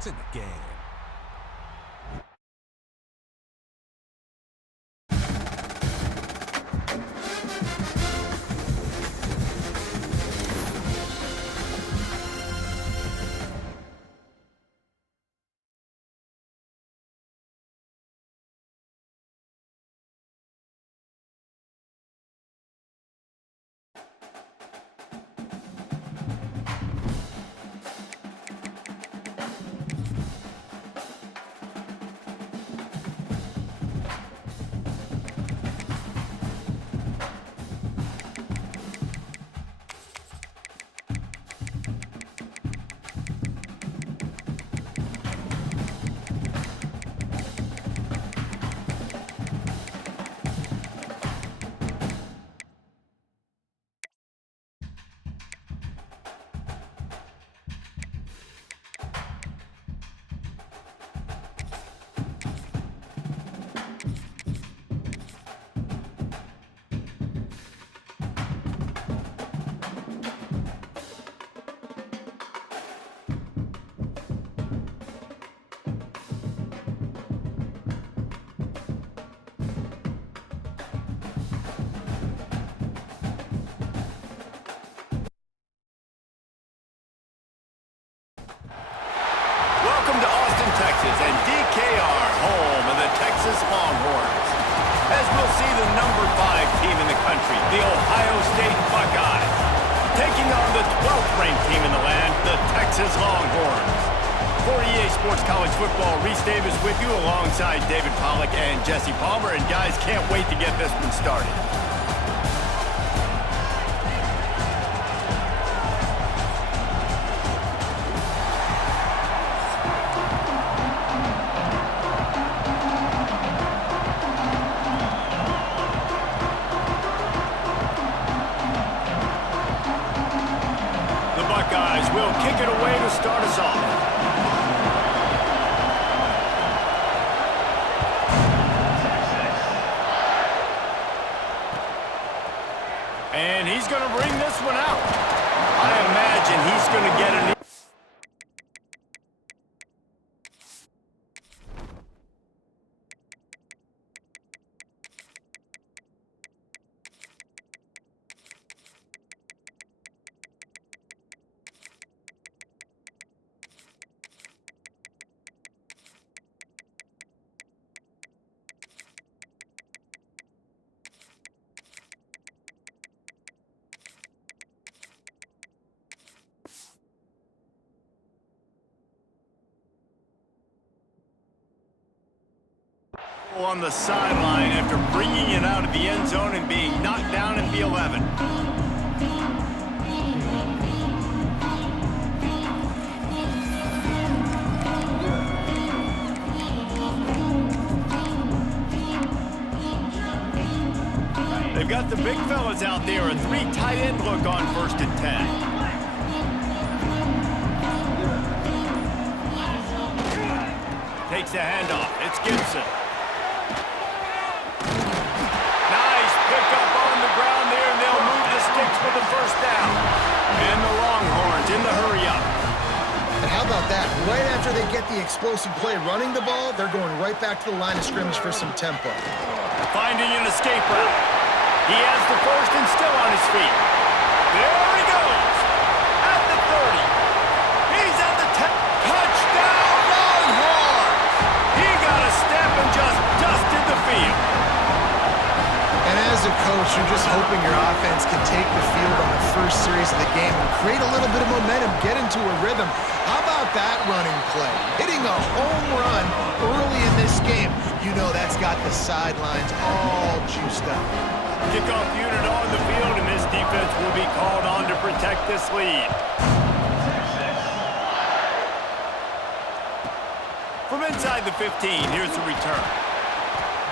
It's in the game. Welcome to Austin, Texas, and DKR, home of the Texas Longhorns. As we'll see the number 5 team in the country, the Ohio State Buckeyes, taking on the 12th ranked team in the land, the Texas Longhorns. For EA Sports College Football, Reese Davis with you alongside David Pollack and Jesse Palmer, and guys, can't wait to get this one started. Will kick it away to start us off. And he's going to bring this one out. I imagine he's going to get an... on the sideline after bringing it out of the end zone and being knocked down at the 11. They've got the big fellas out there, a 3 tight end look on 1st and 10. Takes the handoff. It's Gibson. Nice pickup on the ground there, and they'll move the sticks for the 1st down. And the Longhorns in the hurry-up. And how about that? Right after they get the explosive play running the ball, they're going right back to the line of scrimmage for some tempo. Finding an escape route. He has the 1st and still on his feet. There he goes. At the 30. He's at the 10. Touchdown, Longhorns! He got a step and just dusted the field. And as a coach, you're just hoping your offense can take the field on the first series of the game and create a little bit of momentum, get into a rhythm. How about that running play? Hitting a home run early in this game. You know that's got the sidelines all juiced up. Kickoff unit on the field, and this defense will be called on to protect this lead. From inside the 15, here's the return.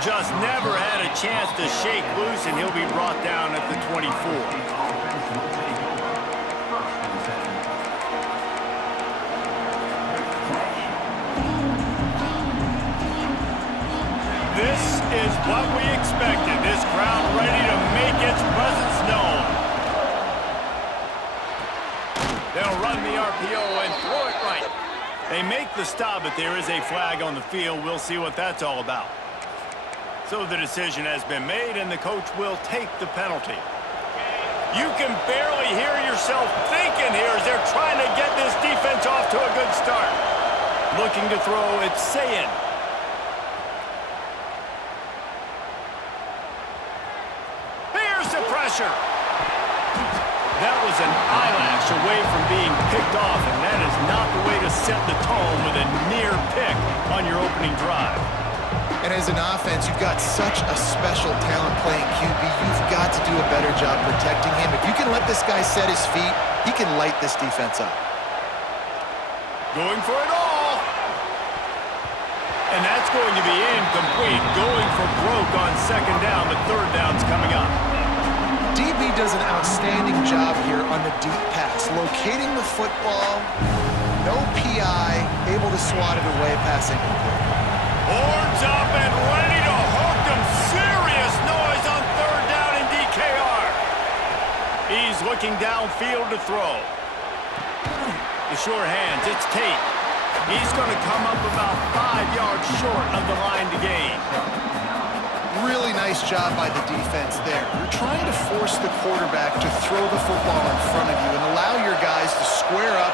Just never had a chance to shake loose, and he'll be brought down at the 24. This is what we expected. This crowd ready to make its presence known. They'll run the RPO and throw it right. They make the stop, but there is a flag on the field. We'll see what that's all about. So the decision has been made, and the coach will take the penalty. You can barely hear yourself thinking here as they're trying to get this defense off to a good start. Looking to throw, it's Sayin. Here's the pressure. That was an eyelash away from being picked off, and that is not the way to set the tone with a near pick on your opening drive. And as an offense, you've got such a special talent playing QB. You've got to do a better job protecting him. If you can let this guy set his feet, he can light this defense up. Going for it all. And that's going to be incomplete. Going for broke on second down, but third down's coming up. DB does an outstanding job here on the deep pass, locating the football, no PI, able to swat it away, pass incomplete. Horns up and ready to hook them. Serious noise on third down in DKR. He's looking downfield to throw. The sure hands, it's Tate. He's going to come up about 5 yards short of the line to gain. Really nice job by the defense there. You're trying to force the quarterback to throw the football in front of you and allow your guys to square up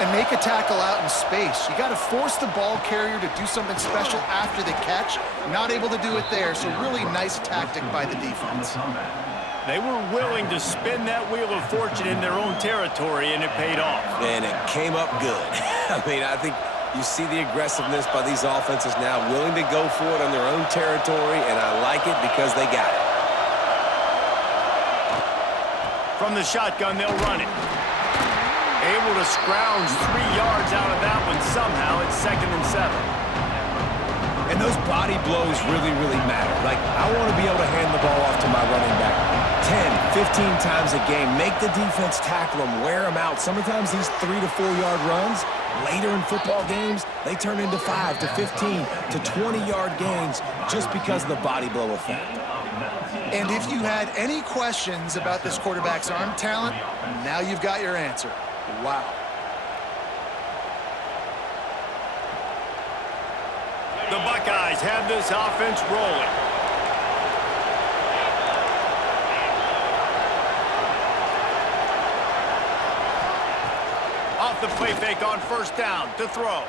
and make a tackle out in space. You got to force the ball carrier to do something special after the catch. Not able to do it there, so really nice tactic by the defense. They were willing to spin that wheel of fortune in their own territory, and it paid off. And it came up good. I mean, I think you see the aggressiveness by these offenses now, willing to go for it on their own territory, and I like it because they got it. From the shotgun, they'll run it. Able to scrounge 3 yards out of that one somehow. It's 2nd and 7. And those body blows really, really matter. Like, I want to be able to hand the ball off to my running back 10, 15 times a game. Make the defense tackle them, wear them out. Sometimes these 3 to 4 yard runs, later in football games, they turn into 5 to 15 to 20 yard gains just because of the body blow effect. And if you had any questions about this quarterback's arm talent, now you've got your answer. Wow. The Buckeyes have this offense rolling. Off the play fake on first down to throw.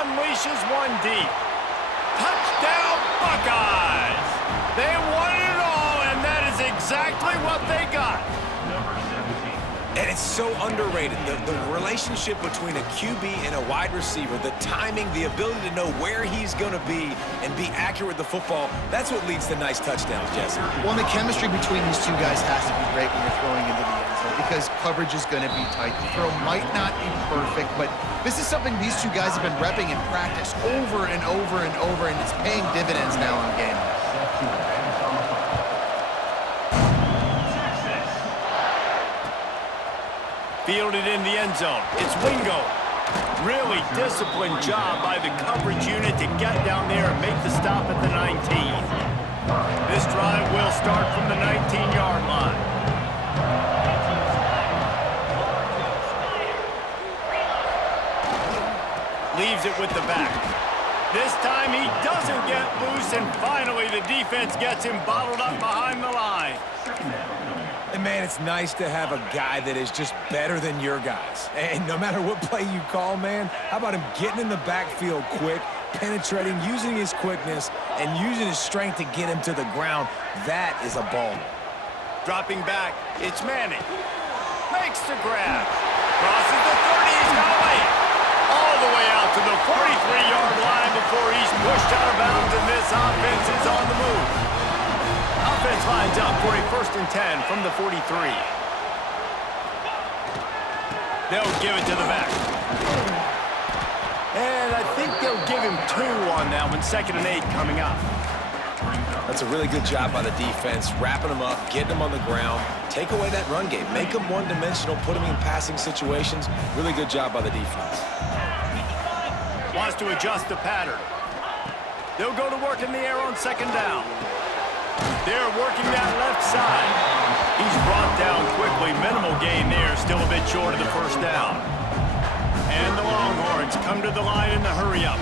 Unleashes one deep. Touchdown Buckeyes! They won it all, and that is exactly what they got. And it's so underrated. The relationship between a QB and a wide receiver, the timing, the ability to know where he's going to be and be accurate with the football, that's what leads to nice touchdowns, Jesse. Well, the chemistry between these two guys has to be great when you're throwing into the end zone because coverage is going to be tight. The throw might not be perfect, but this is something these two guys have been repping in practice over and over and over, and it's paying dividends now in game. Fielded in the end zone. It's Wingo. Really disciplined job by the coverage unit to get down there and make the stop at the 19. This drive will start from the 19-yard line. Leaves it with the back. This time he doesn't get loose, and finally the defense gets him bottled up behind the line. And, man, it's nice to have a guy that is just better than your guys. And no matter what play you call, man, how about him getting in the backfield quick, penetrating, using his quickness, and using his strength to get him to the ground? That is a ball. Dropping back, it's Manning. Makes the grab. Crosses the 30, he's got to wait. All the way out to the 43-yard line before he's pushed out of bounds, and this offense is on the move. Offense lines up for a 1st and 10 from the 43. They'll give it to the back. And I think they'll give him 2 on that one. 2nd and 8 coming up. That's a really good job by the defense, wrapping them up, getting them on the ground, take away that run game, make them one-dimensional, put them in passing situations. Really good job by the defense. Wants to adjust the pattern. They'll go to work in the air on 2nd down. They're working that left side. He's brought down quickly. Minimal gain there. Still a bit short of the 1st down. And the Longhorns come to the line in the hurry-up.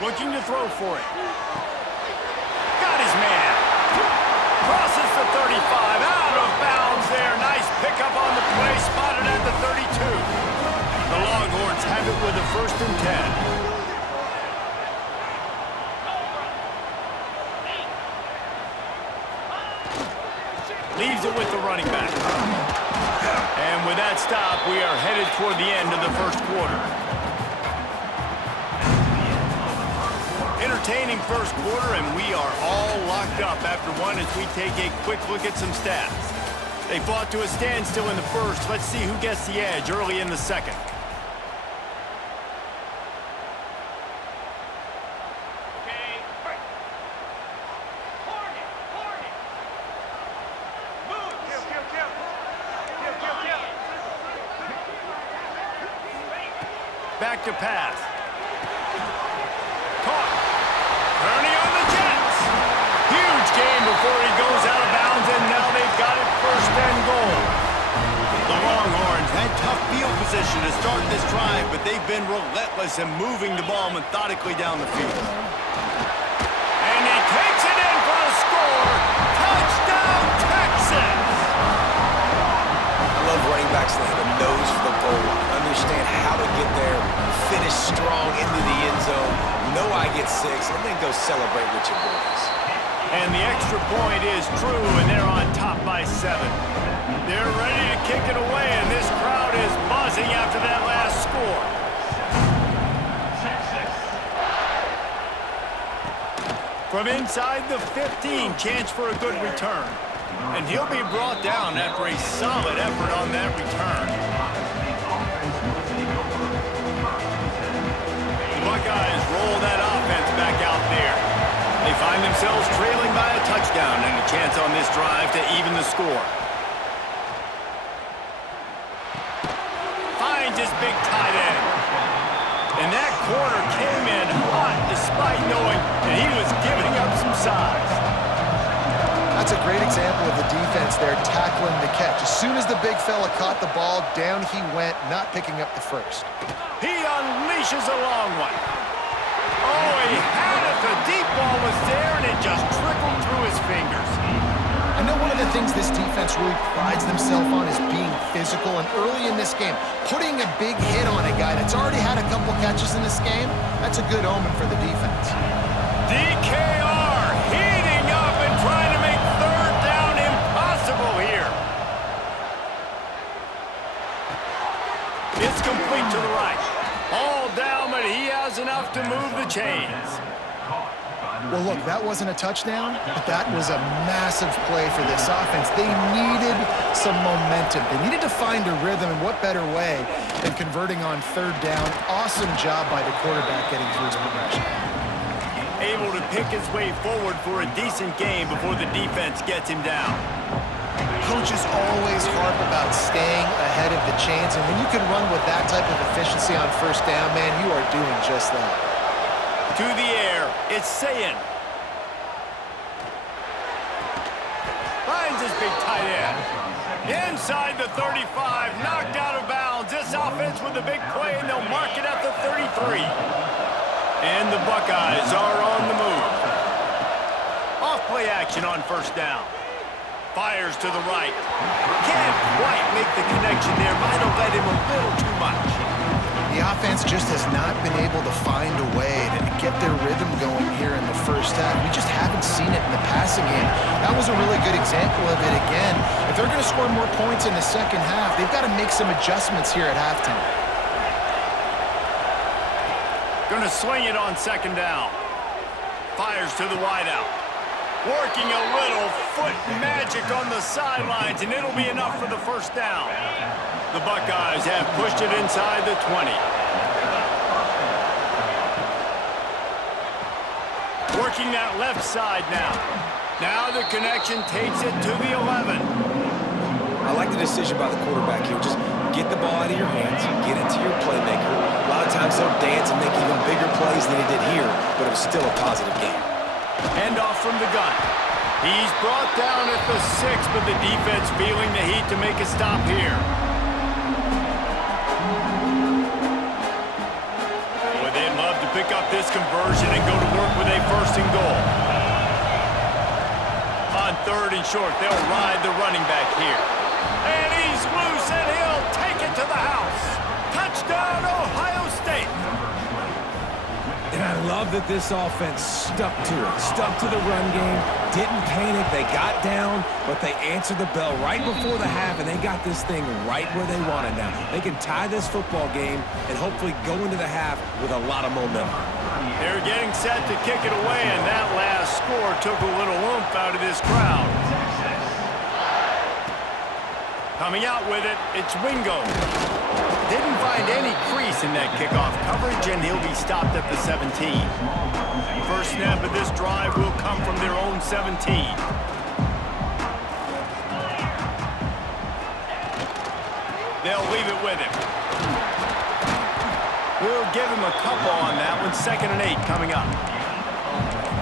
Looking to throw for it. Got his man. Crosses the 35. Out of bounds there. Nice pickup on the play. Spotted at the 32. The Longhorns have it with a 1st and 10. Leaves it with the running back. And with that stop, we are headed toward the end of the 1st quarter. Entertaining 1st quarter, and we are all locked up after one as we take a quick look at some stats. They fought to a standstill in the 1st. Let's see who gets the edge early in the 2nd. Back to pass. Caught. Turning on the Jets. Huge game before he goes out of bounds, and now they've got it 1st and goal. The Longhorns had tough field position to start this drive, but they've been relentless in moving the ball methodically down the field. And he takes it in for a score. Touchdown, Texas! I love running backs that have a nose for the goal line. Understand how to get there, finish strong into the end zone, know I get 6, and then go celebrate with your boys. And the extra point is true, and they're on top by 7. They're ready to kick it away, and this crowd is buzzing after that last score. From inside the 15, chance for a good return. And he'll be brought down after a solid effort on that return. The Buckeyes roll that offense back out there. They find themselves trailing by a touchdown and a chance on this drive to even the score. Finds his big tight end. And that corner came in hot despite knowing that he was giving up some size. That's a great example of the defense there tackling the catch. As soon as the big fella caught the ball, down he went, not picking up the 1st. He unleashes a long one. Oh, he had it. The deep ball was there, and it just trickled through his fingers. I know one of the things this defense really prides themselves on is being physical, and early in this game, putting a big hit on a guy that's already had a couple catches in this game, that's a good omen for the defense. DKR heating up and trying to make 3rd down impossible here. It's complete to the right. All down, but he has enough to move the chains. Well, look, that wasn't a touchdown, but that was a massive play for this offense. They needed some momentum. They needed to find a rhythm, and what better way than converting on 3rd down. Awesome job by the quarterback getting through his progression. Able to pick his way forward for a decent game before the defense gets him down. Coaches always harp about staying ahead of the chains, and when you can run with that type of efficiency on 1st down, man, you are doing just that. To the air, it's Sayin. Finds his big tight end. Inside the 35, knocked out of bounds. This offense with a big play, and they'll mark it at the 33. And the Buckeyes are on the move. Off-play action on 1st down. Fires to the right. Can't quite make the connection there. Might have led him a little too much. The offense just has not been able to find a way to get their rhythm going here in the 1st half. We just haven't seen it in the passing game. That was a really good example of it again. If they're going to score more points in the 2nd half, they've got to make some adjustments here at halftime. Going to swing it on 2nd down. Fires to the wideout. Working a little foot magic on the sidelines, and it'll be enough for the 1st down. The Buckeyes have pushed it inside the 20. Working that left side now. Now the connection takes it to the 11. I like the decision by the quarterback here. Just get the ball out of your hands, get it to your playmaker. A lot of times they'll dance and make even bigger plays than he did here, but it was still a positive game. Hand off from the gun. He's brought down at the 6, but the defense feeling the heat to make a stop here. Boy, they'd love to pick up this conversion and go to work with a 1st and goal. On 3rd and short, they'll ride the running back here. And he's loose, and he'll take it to the house. Touchdown, Ohio State. And I love that this offense stuck to it, stuck to the run game, didn't panic. They got down, but they answered the bell right before the half, and they got this thing right where they want it now. They can tie this football game and hopefully go into the half with a lot of momentum. They're getting set to kick it away, and that last score took a little oomph out of this crowd. Coming out with it, it's Wingo. Didn't find any crease in that kickoff coverage, and he'll be stopped at the 17. First snap of this drive will come from their own 17. They'll leave it with him. We'll give him a couple on that one. 2nd and 8 coming up.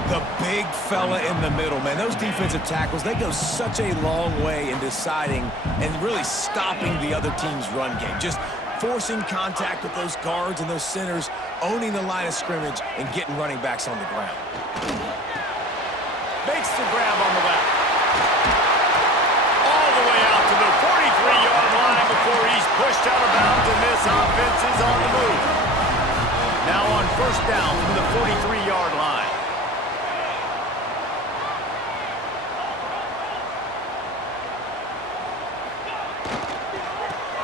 The big fella in the middle, man. Those defensive tackles, they go such a long way in deciding and really stopping the other team's run game. Just forcing contact with those guards and those centers, owning the line of scrimmage, and getting running backs on the ground. Makes the grab on the left. All the way out to the 43-yard line before he's pushed out of bounds, and this offense is on the move. Now on 1st down from the 43-yard line.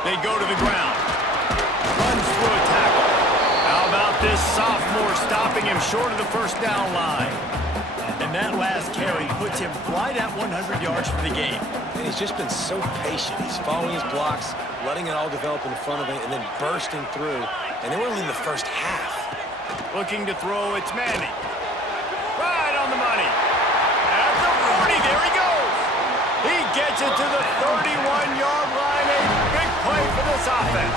They go to the ground. Runs through a tackle. How about this sophomore stopping him short of the 1st down line? And that last carry puts him right at 100 yards for the game. And he's just been so patient. He's following his blocks, letting it all develop in front of him, and then bursting through. And they were only in the 1st half. Looking to throw, it's Manning. Right on the money. At the 40, there he goes. He gets it to the 31-yard line. A big play for this offense.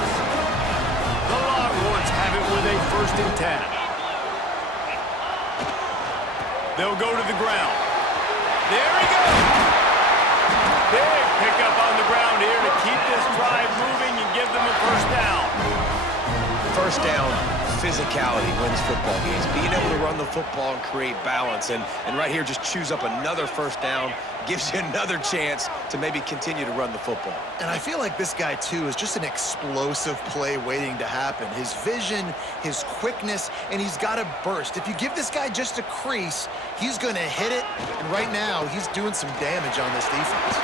The Longhorns have it with a 1st and 10. They'll go to the ground. There he goes. Big pickup on the ground here to keep this drive moving and give them a 1st down. 1st down, physicality wins football games. Being able to run the football and create balance. And right here, just choose up another 1st down. Gives you another chance to maybe continue to run the football. And I feel like this guy, too, is just an explosive play waiting to happen. His vision, his quickness, and he's got a burst. If you give this guy just a crease, he's going to hit it. And right now, he's doing some damage on this defense.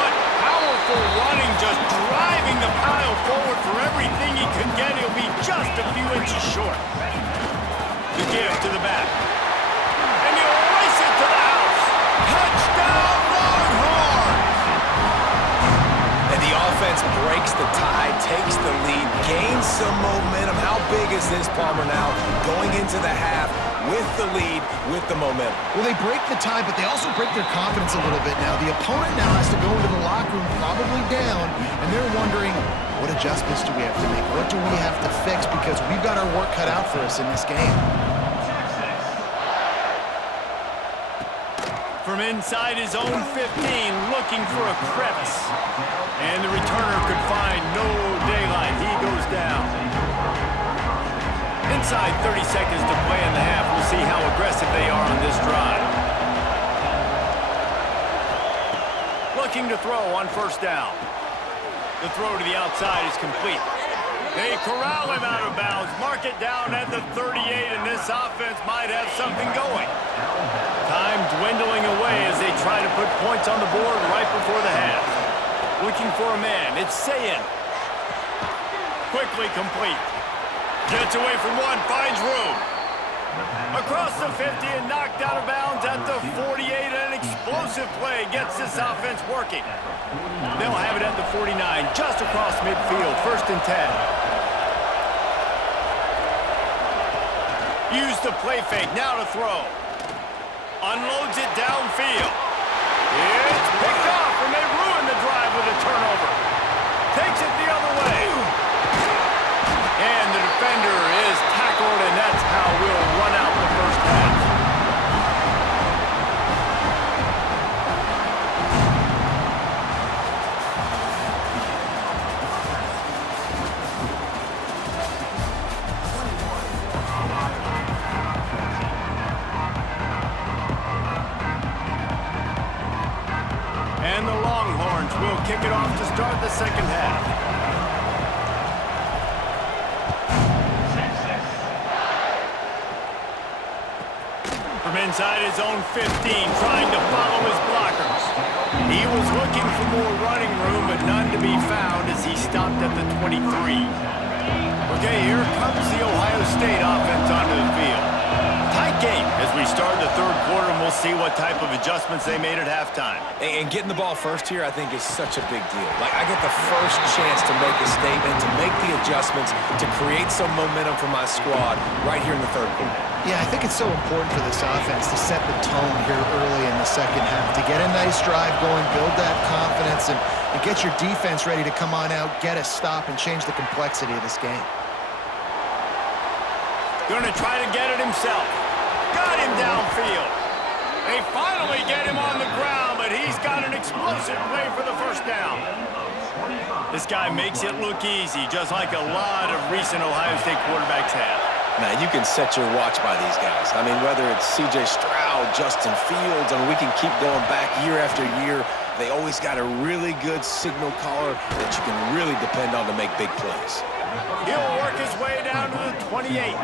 What powerful running, just driving the pile forward for everything he could get. He'll be just a few inches short. The give to the back. And he'll race it to the house. Touchdown, Longhorns! And the offense breaks the tie, takes the lead, gains some momentum. How big is this, Palmer, now going into the half with the lead, with the momentum? Well, they break the tie, but they also break their confidence a little bit now. The opponent now has to go into the locker room probably down, and they're wondering, what adjustments do we have to make? What do we have to fix? Because we've got our work cut out for us in this game. From inside his own 15, looking for a crevice. And the returner could find no daylight. He goes down. Inside 30 seconds to play in the half. We'll see how aggressive they are on this drive. Looking to throw on 1st down. The throw to the outside is complete. They corral him out of bounds. Mark it down at the 38, and this offense might have something going. Time dwindling away as they try to put points on the board right before the half. Looking for a man. It's Sayin. Quickly complete. Gets away from one, finds room. Across the 50 and knocked out of bounds at the 48. An explosive play gets this offense working. They'll have it at the 49, just across midfield. 1st and 10. Use the play fake, now to throw. Unloads it downfield. It's picked off, and they ruin the drive with a turnover. Takes it the other way. And the defender is tackled, and that's how we'll run out the 1st half. will kick it off to start the second half. From inside his own 15, trying to follow his blockers. He was looking for more running room, but none to be found as he stopped at the 23. Okay, here comes the Ohio State offense onto the field. Tight game as we start the third quarter, and we'll see what type of adjustments they made at halftime. And getting the ball first here, I think, is such a big deal. Like, I get the first chance to make a statement, to make the adjustments, to create some momentum for my squad right here in the third quarter. Yeah, I think it's so important for this offense to set the tone here early in the second half, to get a nice drive going, build that confidence, and get your defense ready to come on out, get a stop, and change the complexity of this game. Gonna try to get it himself. Got him downfield. They finally get him on the ground, but he's got an explosive play for the first down. This guy makes it look easy, just like a lot of recent Ohio State quarterbacks have. Now, you can set your watch by these guys. I mean, whether it's C.J. Stroud, Justin Fields, I mean, we can keep going back year after year. They always got a really good signal caller that you can really depend on to make big plays. He'll work his way down to the 28.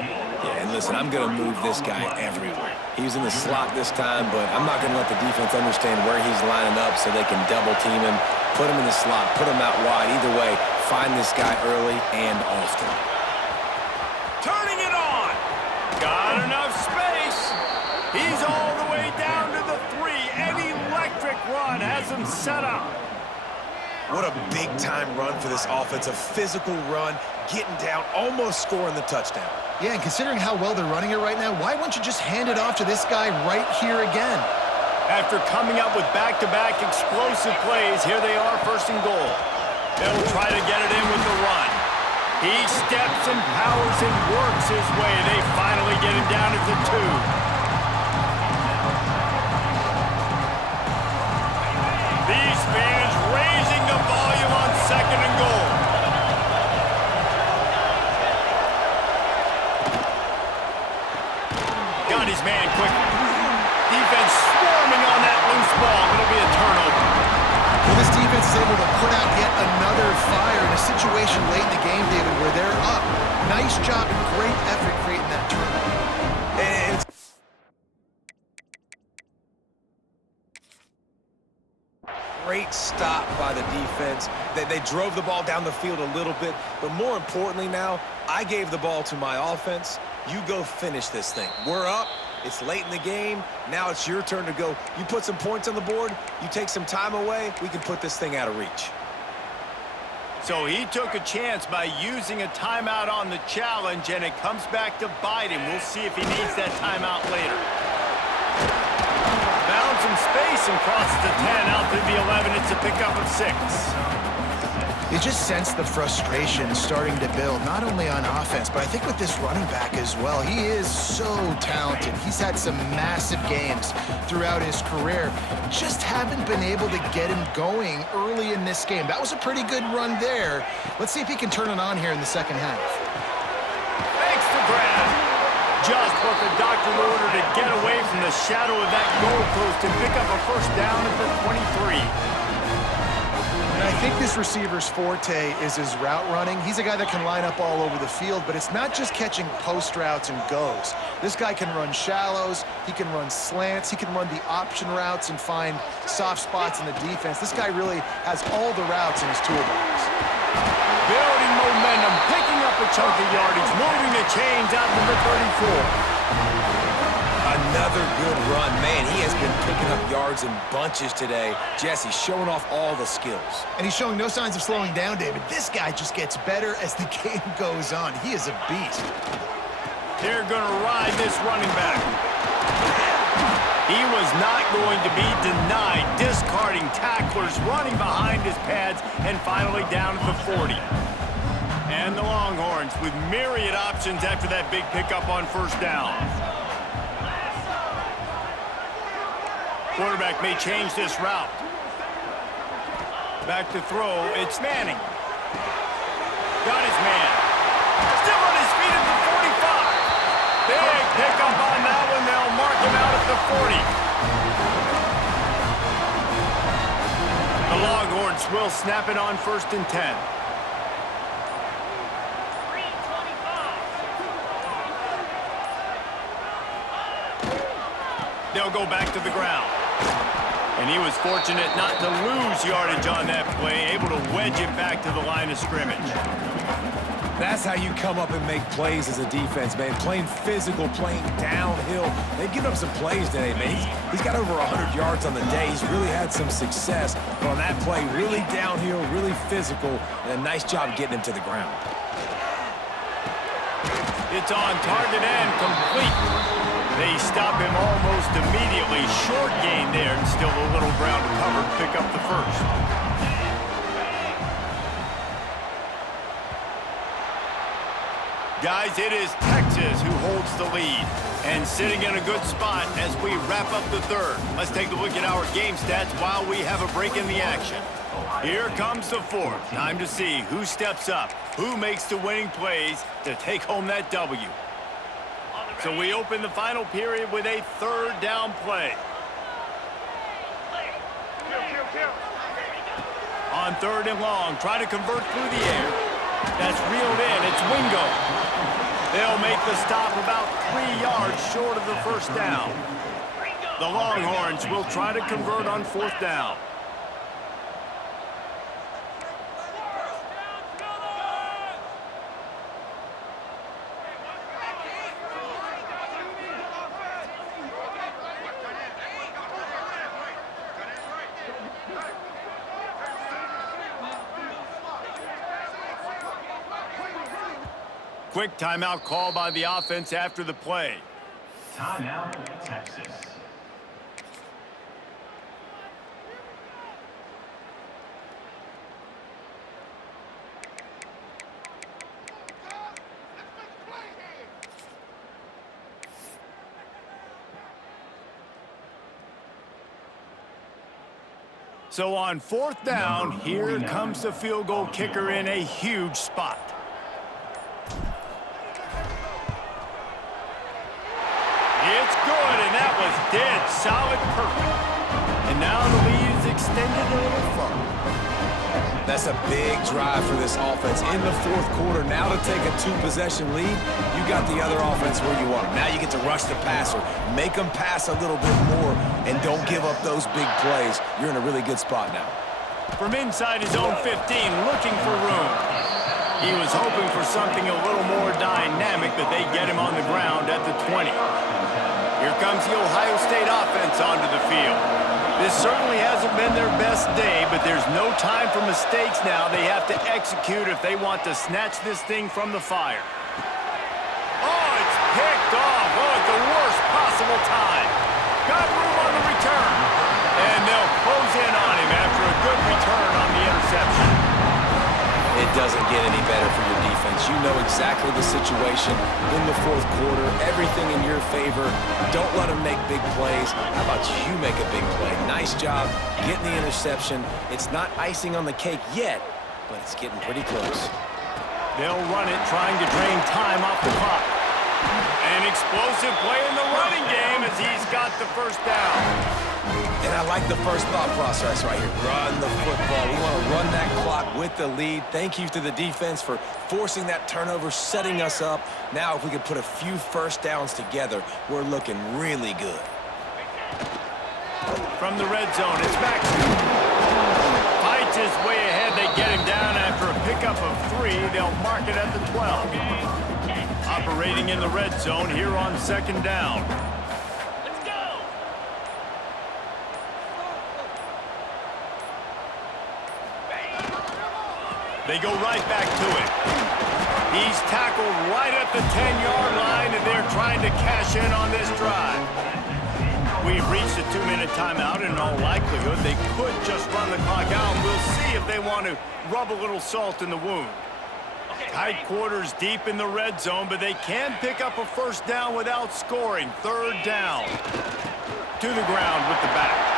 Yeah, and listen, I'm going to move this guy everywhere. He's in the slot this time, but I'm not going to let the defense understand where he's lining up so they can double team him, put him in the slot, put him out wide. Either way, find this guy early and often. Turning it on. Got enough space. He's all the way down to the 3. An electric run has him set up. What a big-time run for this offense. A physical run, getting down, almost scoring the touchdown. Yeah, and considering how well they're running it right now, why wouldn't you just hand it off to this guy right here again? After coming up with back-to-back explosive plays, here they are, first and goal. They'll try to get it in with the run. He steps and powers and works his way. They finally get him down at the 2. These fans raising the volume on second and goal. Got his man quickly. Defense swarming on that loose ball. It'll be a turnover. Well, this defense is able to put out yet another fire in a situation late in the game, David, where they're up. Nice job and great effort creating that turnover. And great stop by the defense. They drove the ball down the field a little bit, but more importantly now, I gave the ball to my offense. You go finish this thing. We're up. It's late in the game. Now it's your turn to go. You put some points on the board. You take some time away. We can put this thing out of reach. So he took a chance by using a timeout on the challenge, and it comes back to bite him. We'll see if he needs that timeout later. Found some space and crosses the 10 out to the 11. It's a pickup of 6. You just sense the frustration starting to build, not only on offense, but I think with this running back as well. He is so talented. He's had some massive games throughout his career. Just haven't been able to get him going early in this game. That was a pretty good run there. Let's see if he can turn it on here in the second half. Thanks to grab. Just what the doctor ordered to get away from the shadow of that goalpost and pick up a first down at the 23. And I think this receiver's forte is his route running. He's a guy that can line up all over the field, but it's not just catching post routes and goes. This guy can run shallows, he can run slants, he can run the option routes and find soft spots in the defense. This guy really has all the routes in his toolbox. Building momentum, picking up a chunk of yardage, moving the chains out to the 34. Another good run. Man, he has been picking up yards in bunches today. Jesse showing off all the skills. And he's showing no signs of slowing down, David. This guy just gets better as the game goes on. He is a beast. They're going to ride this running back. He was not going to be denied, discarding tacklers, running behind his pads, and finally down at the 40. And the Longhorns with myriad options after that big pickup on first down. Quarterback may change this route. Back to throw, it's Manning. Got his man. Still on his feet at the 45. Big pickup on that one. They'll mark him out at the 40. will snap it on 1st and 10. They'll go back to the ground. And he was fortunate not to lose yardage on that play, able to wedge it back to the line of scrimmage. That's how you come up and make plays as a defense, man. Playing physical, playing downhill. They've given up some plays today, man. He's got over 100 yards on the day. He's really had some success. But on that play, really downhill, really physical, and a nice job getting him to the ground. It's on target and complete. They stop him almost immediately. Short gain there, and still a little ground to cover to pick up the first. Guys, it is Texas who holds the lead and sitting in a good spot as we wrap up the third. Let's take a look at our game stats while we have a break in the action. Here comes the fourth. Time to see who steps up, who makes the winning plays to take home that W. So we open the final period with a third down play. On 3rd and long, try to convert through the air. That's reeled in. It's Wingo. They'll make the stop about 3 yards short of the first down. The Longhorns will try to convert on 4th down. Quick timeout call by the offense after the play. Timeout, Texas. So on 4th down, here comes the field goal kicker in a huge spot. It's good, and that was dead solid, perfect. And now the lead is extended a little further. That's a big drive for this offense in the 4th quarter. Now to take a 2-possession lead, you got the other offense where you want them. Now you get to rush the passer, make them pass a little bit more, and don't give up those big plays. You're in a really good spot now. From inside his own 15, looking for room. He was hoping for something a little more dynamic, but they get him on the ground at the 20. Here comes the Ohio State offense onto the field. This certainly hasn't been their best day, but there's no time for mistakes now. They have to execute if they want to snatch this thing from the fire. Oh, it's picked off. Oh, at the worst possible time. Got room on the return. And they'll close in on him after a good return on the interception. It doesn't get any better for your defense. You know exactly the situation in the 4th quarter. Everything in your favor. Don't let them make big plays. How about you make a big play? Nice job getting the interception. It's not icing on the cake yet, but it's getting pretty close. They'll run it, trying to drain time off the clock. An explosive play in the running game as he's got the first down. And I like the first thought process right here. Run the football. We want to run that clock with the lead. Thank you to the defense for forcing that turnover, setting us up. Now if we could put a few first downs together, we're looking really good. From the red zone, it's Baxter. Fights his way ahead. They get him down after a pickup of 3. They'll mark it at the 12. Operating in the red zone here on 2nd down. They go right back to it. He's tackled right at the 10-yard line, and they're trying to cash in on this drive. We've reached a 2-minute timeout, and in all likelihood, they could just run the clock out, and we'll see if they want to rub a little salt in the wound. Tight quarters deep in the red zone, but they can pick up a first down without scoring. 3rd down. To the ground with the back.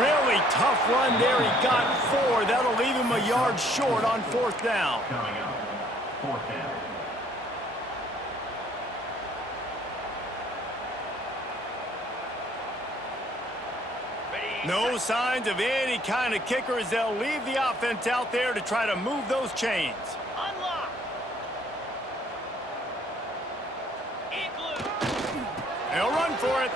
Really tough run there. He got 4. That'll leave him a yard short on 4th down. Coming up, 4th down. No signs of any kind of kicker as they'll leave the offense out there to try to move those chains. Unlock. Igloo. They'll run for it.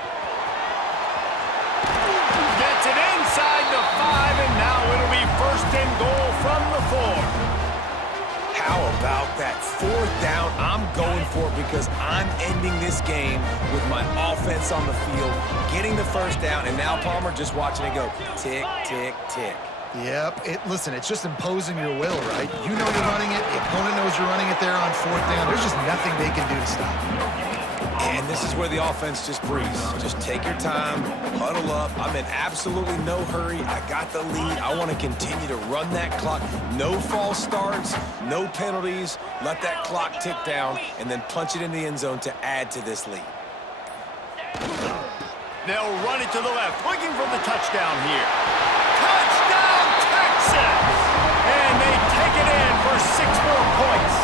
Gets it inside the 5, and now it'll be 1st and goal from the 4. How about that 4th down? I'm going for it because I'm ending this game with my offense on the field, getting the 1st down, and now Palmer just watching it go tick, tick, tick. Yep. Listen, it's just imposing your will, right? You know you're running it. The opponent knows you're running it there on 4th down. There's just nothing they can do to stop it. And this is where the offense just breathes. Just take your time, huddle up. I'm in absolutely no hurry. I got the lead. I want to continue to run that clock. No false starts, no penalties. Let that clock tick down and then punch it in the end zone to add to this lead. They'll run it to the left, looking for the touchdown here. Touchdown, Texas! And they take it in for 6 more points.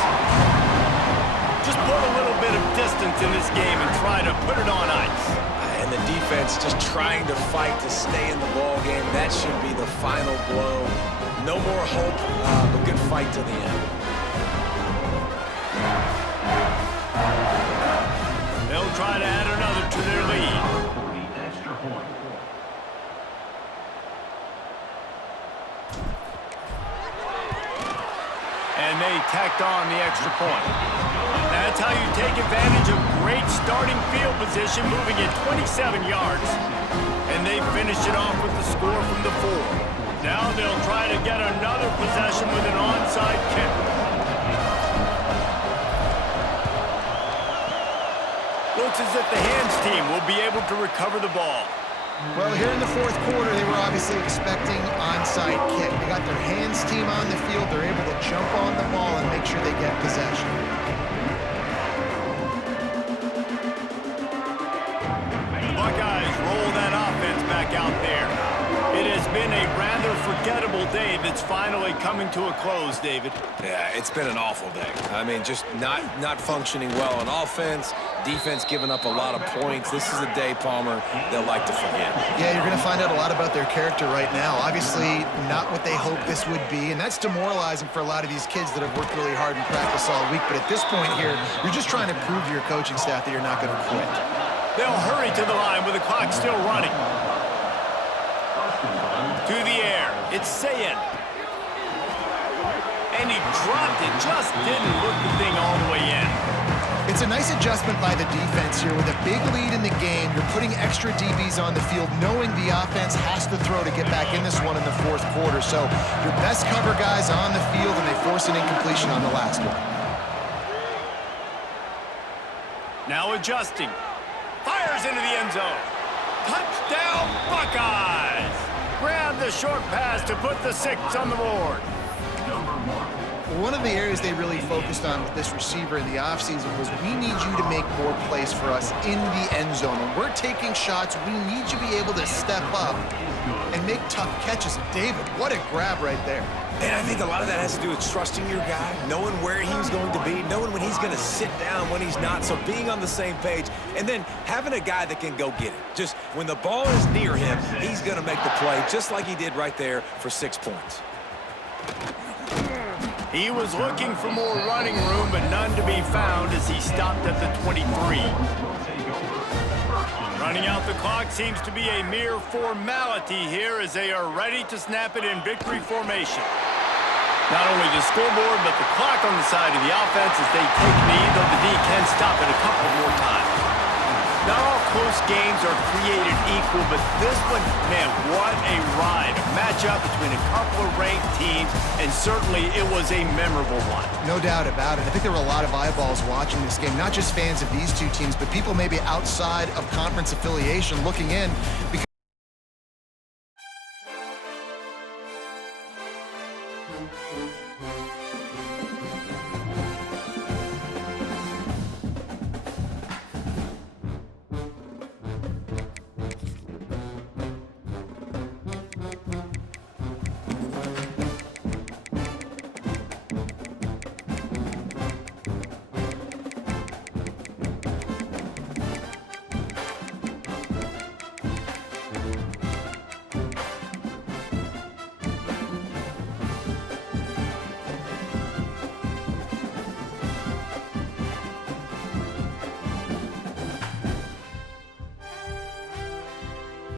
Just put a little bit of distance in this game and try to put it on ice. And the defense just trying to fight to stay in the ball game. That should be the final blow. No more hope, but good fight to the end. They'll try to add another to their lead. For the extra point. And they tacked on the extra point. That's how you take advantage of great starting field position, moving it 27 yards. And they finish it off with the score from the 4. Now they'll try to get another possession with an onside kick. Looks as if the hands team will be able to recover the ball. Well, here in the 4th quarter, they were obviously expecting onside kick. They got their hands team on the field. They're able to jump on the ball and make sure they get possession. The Buckeyes roll that offense back out there. It has been a rather forgettable day that's finally coming to a close, David. Yeah, it's been an awful day. I mean, just not functioning well on offense. Defense giving up a lot of points. This is a day, Palmer, they'll like to forget. Yeah, you're going to find out a lot about their character right now. Obviously, not what they hoped this would be, and that's demoralizing for a lot of these kids that have worked really hard in practice all week. But at this point here, you're just trying to prove to your coaching staff that you're not going to quit. They'll hurry to the line with the clock still running. To the air. It's Sayin. And he dropped it. Just didn't look the thing all the way in. It's a nice adjustment by the defense here. With a big lead in the game, you're putting extra DBs on the field, knowing the offense has to throw to get back in this one in the 4th quarter. So your best cover guys on the field, and they force an incompletion on the last one. Now adjusting. Fires into the end zone. Touchdown, Buckeyes! Grab the short pass to put the 6 on the board. One of the areas they really focused on with this receiver in the offseason was, we need you to make more plays for us in the end zone. When we're taking shots, we need you to be able to step up and make tough catches. David, what a grab right there. And I think a lot of that has to do with trusting your guy, knowing where he's going to be, knowing when he's going to sit down, when he's not, so being on the same page, and then having a guy that can go get it. Just when the ball is near him, he's going to make the play, just like he did right there for 6 points. He was looking for more running room, but none to be found as he stopped at the 23. Running out the clock seems to be a mere formality here as they are ready to snap it in victory formation. Not only the scoreboard, but the clock on the side of the offense as they take knee, though the D can stop it a couple more times. Not all close games are created equal, but this one, man, what a ride. A matchup between a couple of ranked teams, and certainly it was a memorable one. No doubt about it. I think there were a lot of eyeballs watching this game, not just fans of these two teams, but people maybe outside of conference affiliation looking in. Because